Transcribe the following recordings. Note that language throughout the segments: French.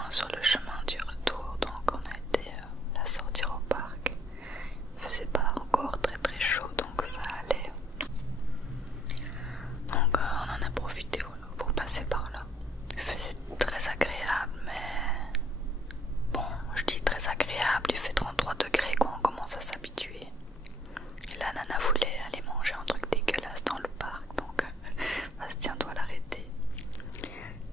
moins sur le chemin du retour, donc on a été la sortir au parc. Il faisait pas encore très très chaud, donc ça allait. Donc on en a profité pour passer par là. Il faisait très agréable, mais bon, je dis très agréable, il fait 33 degrés quoi, on commence à s'habituer. Et la nana voulait aller manger un truc dégueulasse dans le parc, donc Bastien doit l'arrêter.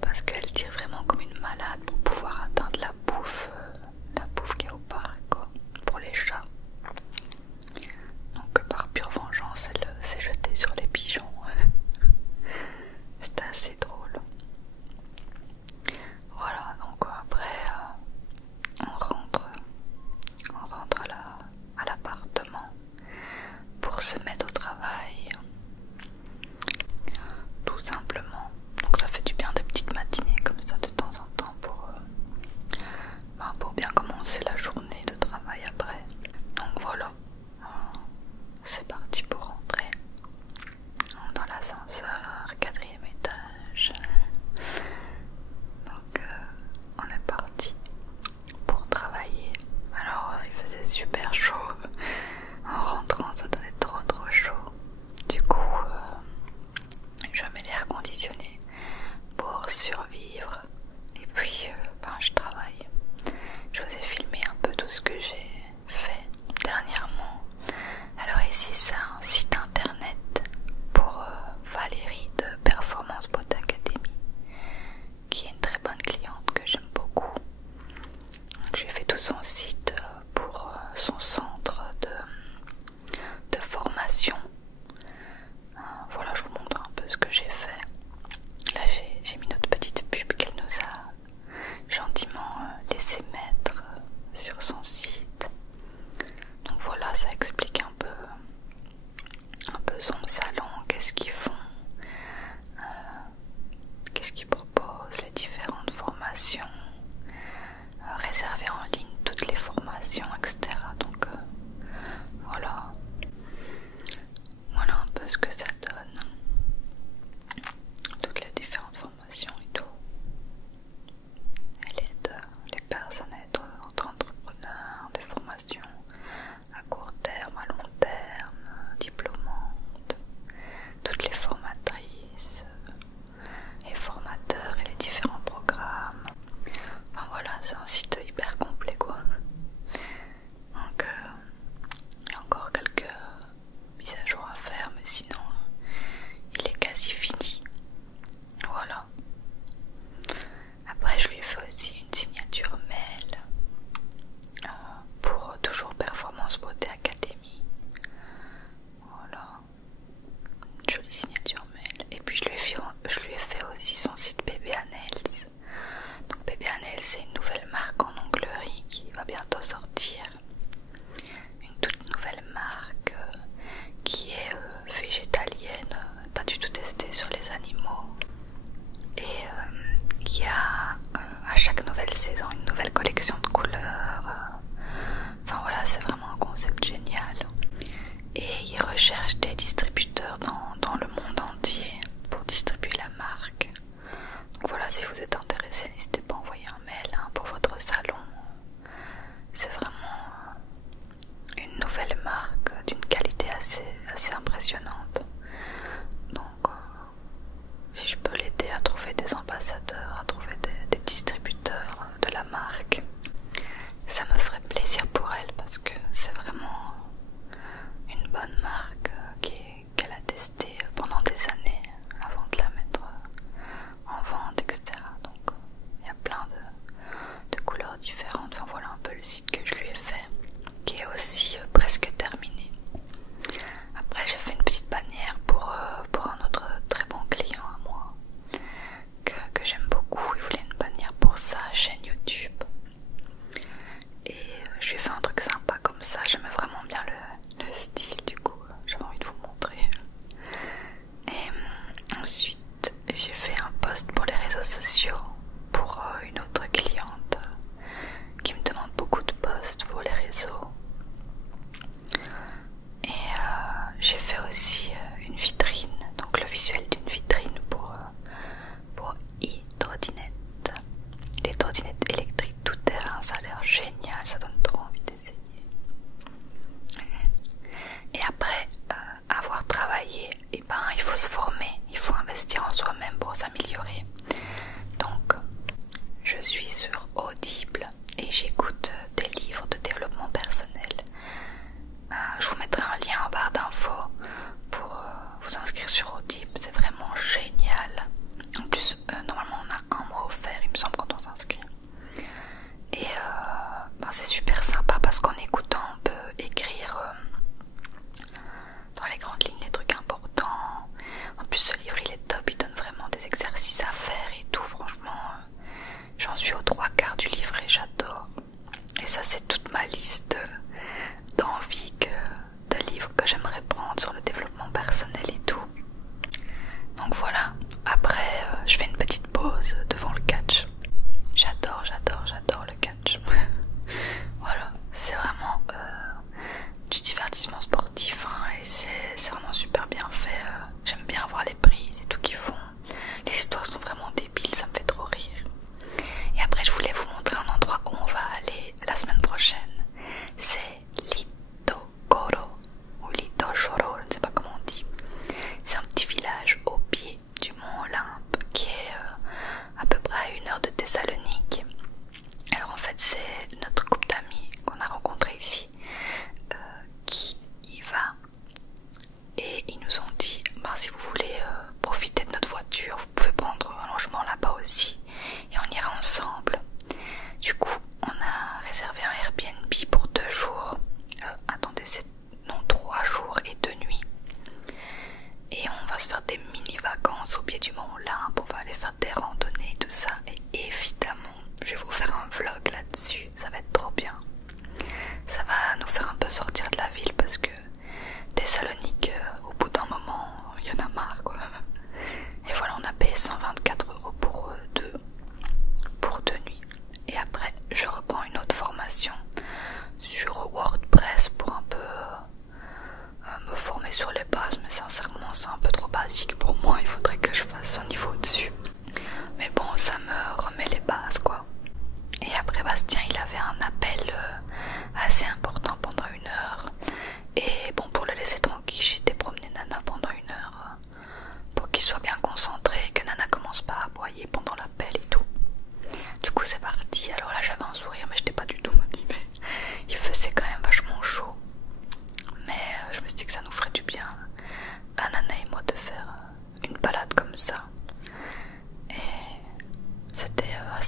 Parce qu'elle tire vraiment comme une malade pour pouvoir atteindre la bouffe qu'il y a au parc quoi, pour les chats. Donc par pure vengeance, elle s'est jetée sur les pigeons. C'était assez drôle. Voilà, donc après on rentre à l'appartement pour se mettre au travail. Tout simplement. Donc ça fait du bien des petites matinées comme ça de temps en temps pour bien commencer la journée de travail après. Donc voilà, c'est parti pour rentrer dans l'ascenseur, 4e étage. Donc on est parti pour travailler. Alors il faisait super chaud. En rentrant ça devait être trop chaud. Du coup je mets l'air conditionné pour survivre. Et puis je travaille. Je vous ai filmé un peu tout ce que j'ai fait dernièrement. Alors ici c'est un site internet pour Valérie de Performance Bot Academy, qui est une très bonne cliente que j'aime beaucoup. J'ai fait tout son site pour son centre de formation. Voilà, je vous montre un peu ce que j'ai fait. Là j'ai mis notre petite pub qu'elle nous a gentiment laissé mettre sur son site.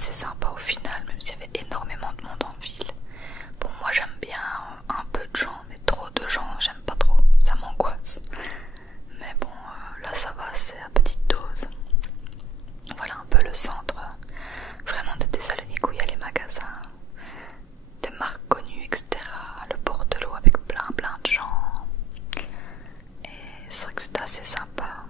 assez sympa au final, même s'il y avait énormément de monde en ville. Bon, moi j'aime bien un peu de gens, mais trop de gens, j'aime pas trop, ça m'angoisse. Mais bon, là ça va, c'est à petite dose. Voilà un peu le centre vraiment de Thessalonique où il y a les magasins, des marques connues, etc. Le port de l'eau avec plein de gens. Et c'est vrai que c'était assez sympa.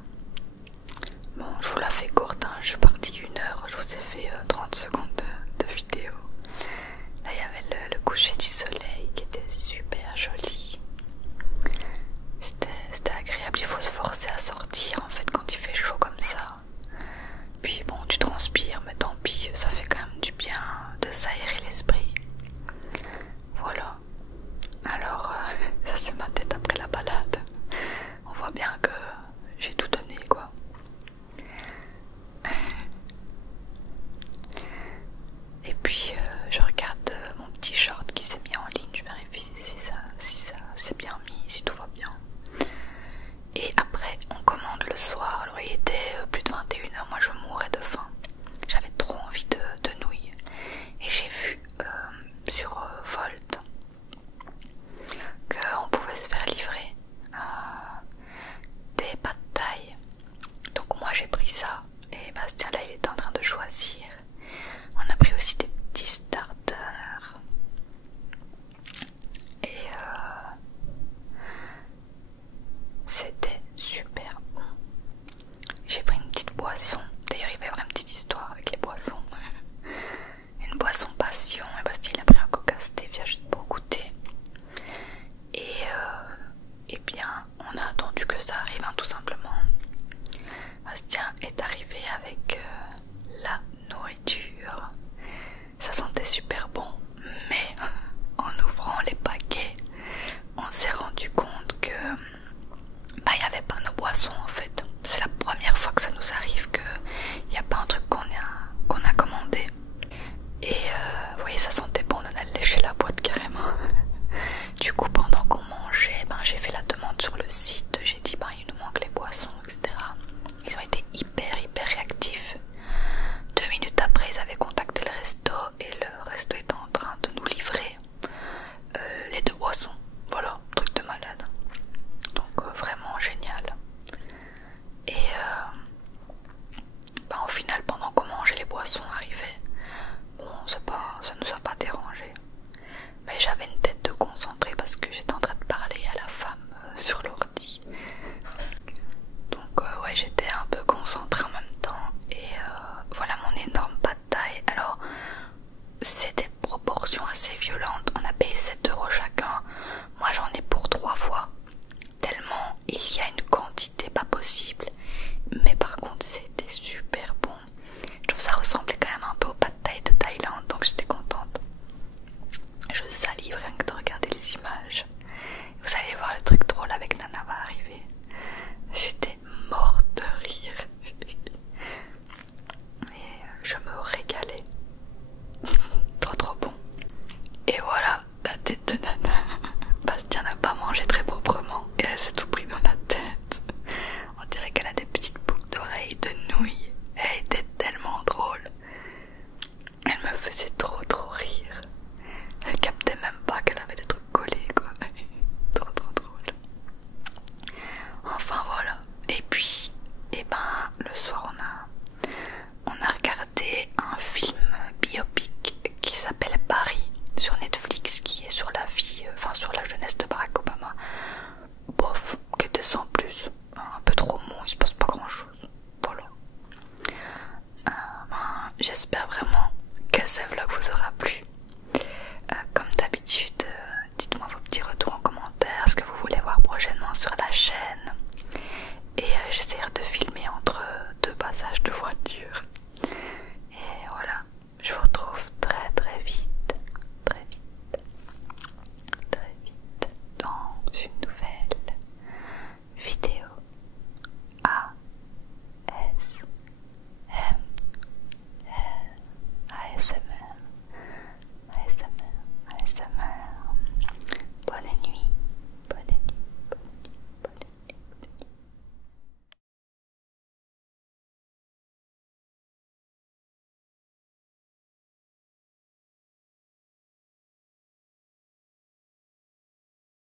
Bon, je vous la fais courte, hein. Je suis partie 1 heure, je vous ai fait 30 secondes de vidéo. Là il y avait le coucher du soleil qui était super joli. C'était agréable, il faut se forcer à sortir en fait quand il fait chaud comme ça. Puis bon, tu transpires, mais tant pis, ça fait quand même du bien de s'aérer l'esprit. Voilà. Alors, ça c'est ma tête après la balade. On voit bien que j'ai tout donné, quoi. Et puis, je regarde mon petit short qui s'est mis en ligne. Je vérifie si ça s'est bien mis, si tout va bien. Et après, on commande le soir. Alors, il était plus de 21 h. Moi, je mourais de faim. J'avais trop envie de nouilles. Et j'ai vu sur Volt qu'on pouvait se faire livrer des pâtes thaï. Donc moi j'ai pris ça. Et Bastien là il était en train de choisir. On a pris aussi des petits starters. Et c'était super bon. J'ai pris une petite boisson. D'ailleurs il va y avoir une petite histoire avec les boissons. Une boisson passion. Et Bastien il a pris un coca stevia juste pour goûter. Et bien on a attendu que ça arrive, hein, tout simplement. Bastien est arrivé avec la nourriture. Ça sentait super bon, mais en ouvrant les paquets, on s'est rendu compte que il n'y avait pas nos boissons en fait. C'est la première fois que ça nous arrive qu'il n'y a pas un truc qu'on a commandé. Et vous voyez, ça sentait bon, on a léché la boîte carrément. Du coup, pendant qu'on mangeait, j'ai fait la demande sur le site. J'ai dit il nous manque les boissons, etc. Ils ont été hyper réactifs. 2 minutes après, ils avaient contacté le resto et le resto était en train de nous livrer les 2 boissons. Voilà, truc de malade. Donc vraiment génial. Et au final, pendant qu'on mangeait, les boissons arrivaient. Bon, ça nous a pas dérangé. Mais j'avais une tête de concentrée parce que j'étais en train de parler à la femme sur l'ordi. Donc ouais, j'étais un peu concentrée en même temps. Et voilà mon énorme pad thai. Alors c'est des proportions assez violentes. On a payé 7 € chacun. Moi j'en ai pour 3 fois. Tellement il y a une quantité pas possible. Mais par contre c'était super bon. Je trouve ça ressemblait quand même un peu au pad thai de Thaïlande. Donc j'étais contente. Je salive rien que de regarder les images. Vous allez voir, le truc drôle avec Nana va arriver. J'étais morte de rire. Mais je me régalais. Trop bon. Et voilà la tête de Nana. Bastien n'a pas mangé très proprement et elle s'est tout pris dans la tête. On dirait qu'elle a des petites boucles d'oreilles de nouilles. Elle était tellement drôle. Elle me faisait trop rire. Elle captait même pas qu'elle avait des trucs collés, quoi. Trop drôle. Enfin voilà. Et puis, le soir on a regardé un film biopic qui s'appelle Barry sur Netflix, qui est sur la vie, sur la jeunesse de Barack Obama. Bof, qui était sans plus. Un peu trop mou, il se passe pas grand chose. Voilà. J'espère vraiment que ce vlog vous aura plu. Comme d'habitude, dites-moi vos petits retours en commentaire, ce que vous voulez voir prochainement sur la chaîne. Et j'essaierai de filmer entre 2 passages de voiture.